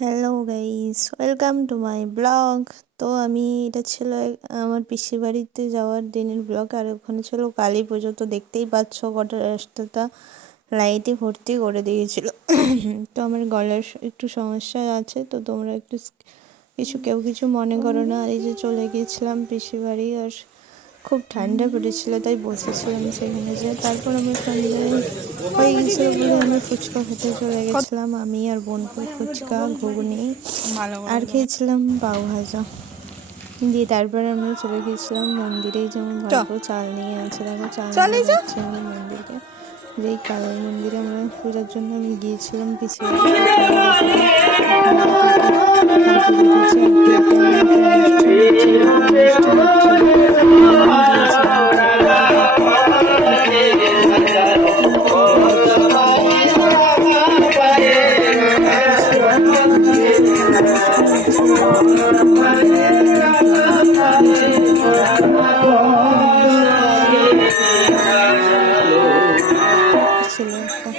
Hello guys, welcome to my blog. তো এটা ছিল আমার পিসির বাড়িতে যাওয়ার দিনের ব্লগ। আর ওখানে ছিল কালী পুজো। তো দেখতেই পাচ্ছ গোটা রাস্তাটা লাইটে ভর্তি করে দিয়েছিল। তো আমার গলার একটু সমস্যা আছে, তো তোমরা একটু কেউ কিছু মনে করো না। আর এই যে চলে গিয়েছিলাম পিসির বাড়ি, আর খুব ঠান্ডা পড়েছিল, তাই বসেছিলাম সেখানে। যে তারপর আমার সন্ধ্যে হয়ে গেছিলো বলে আমরা ফুচকা খেতে চলে গেছিলাম। আমি আর বোনপুর ফুচকা, ঘুগনি আর খেয়েছিলাম পাও ভাজা দিয়ে। তারপরে আমরা চলে গিয়েছিলাম মন্দিরে। যেমন ভাইপো চাল নিয়ে আছে, দেখো চাল নিয়ে যাচ্ছে আমরা মন্দিরকে। যেই কালী মন্দিরে আমরা পূজার জন্য আমি গিয়েছিলাম পিছিয়ে ছিল একটা।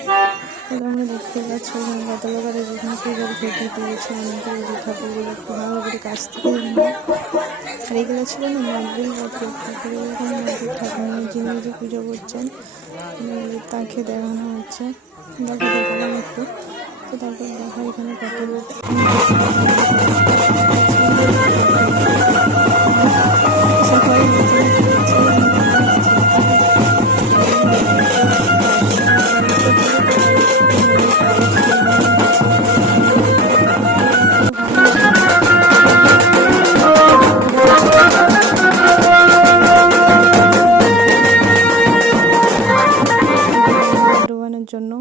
তোমরা দেখতে পাচ্ছ কত লোক। আর যেখানে পূজার ভেটি দিয়েছে অনেকের যে ঠাকুরগুলো একটু ভালো করে কাছ থেকে আর এগুলো ছিল না নব্বই বছর ঠাকুরের। এরকম নব্বই ঠাকুর যিনি যে পুজো করছেন তাকে দেখানো হচ্ছে। দেখালাম একটু। তো তারপর দেখা এখানে কত লোক ডোবানোর জন্য।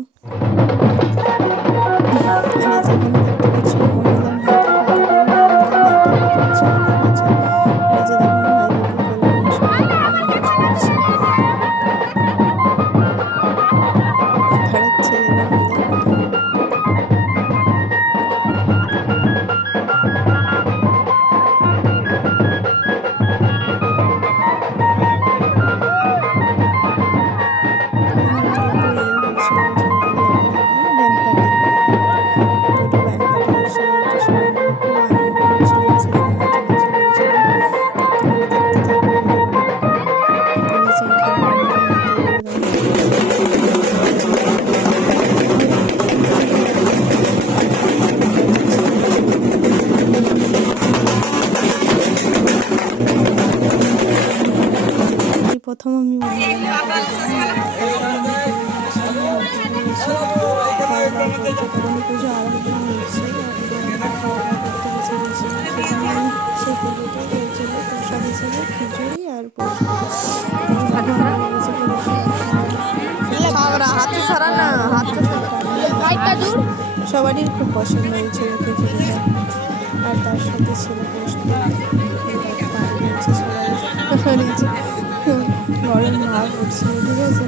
প্রথম আমি পুজো আরম্ভ হয়েছে। সেই পুজোটা হয়েছিল প্রসাদ হিসেবে খিচুড়ি আর সবারই খুব পছন্দ হয়েছিল খিচুড়িটা। আর তার সাথে ছিল গরম ভাব উঠছিল, ঠিক আছে।